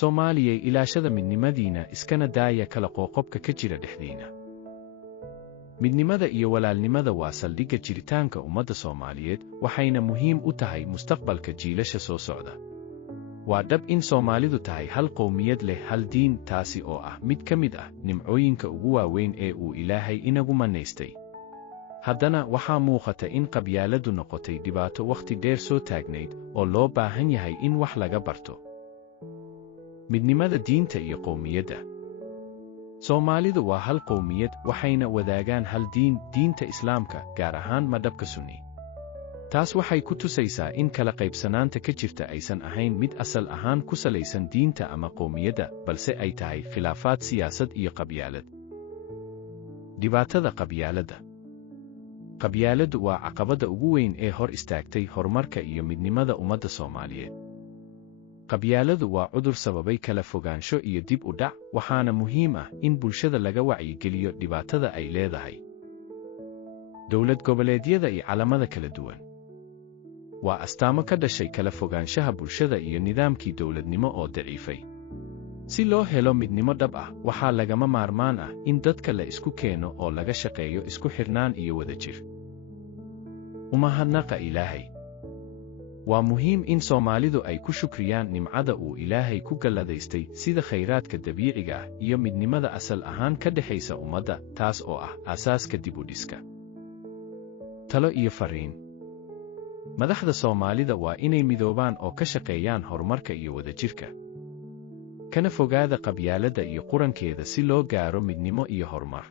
Soomaaliyey ilaashada midnimadiina iskana daaya kala qoqobka ka jira dhexdiina. Midnimada iyo walaalnimada waa saldhigga jiritaanka ummadda Soomaaliyeed, waxayna muhiim u tahay mustaqbalka jiilasha soo socda. Waa dhab in Soomaalidu tahay hal qowmiyad leh hal diin, taasi oo ah mid ka mid ah nimcooyinka ugu waaweyn ee uu Ilaahay inagu manaystay. Haddana waxaa muuqata in qabyaaladu noqotay dhibaato wakhti dheer soo taagnayd oo loo baahan yahay in wax laga barto. Midnimada diinta iyo qowmiyadda. Soomaalidu waa hal qowmiyad, waxayna wadaagaan hal diin, diinta Islaamka, gaar ahaan madhabka Sunni. Taas waxay ku tusaysaa in kala qaybsanaanta ka jirta aysan ahayn mid asal ahaan ku salaysan diinta ama qowmiyadda, balse ay tahay khilaafaad siyaasad iyo qabyaalad. Dhibaatada qabyaaladda. Qabyaaladdu waa caqabadda ugu weyn ee hor istaagtay horumarka iyo midnimada ummadda Soomaaliyeed. Qabyaaladu waa cudur sababay kala fogaansho iyo dib u dhac, waxaana muhiim ah in bulshada laga wacyigeliyo dhibaatada ay leedahay. Dowlad goboleedyada iyo calamada kala duwan waa astaamo ka dhashay kala fogaanshaha bulshada iyo nidaamkii dowladnimo oo daciifay. Si loo helo midnimo dhab ah, waxaa lagama maarmaan ah in dadka la isku keeno oo laga shaqeeyo isku xirnaan iyo wadajir. Umahadnaqa Ilaahay. Waa muhiim in Soomaalidu ay ku shukriyaan nimcada uu Ilaahay ku galladaystay sida khayraadka dabiiciga ah iyo midnimada asal ahaan ka dhexaysa ummadda, taas oo ah aasaaska dib u dhiska. Talo iyo fariin. Madaxda Soomaalida waa inay midoobaan oo ka shaqeeyaan horumarka iyo wadajirka. Kana fogaada qabyaaladda iyo qurankeeda si loo gaaro midnimo iyo horumar.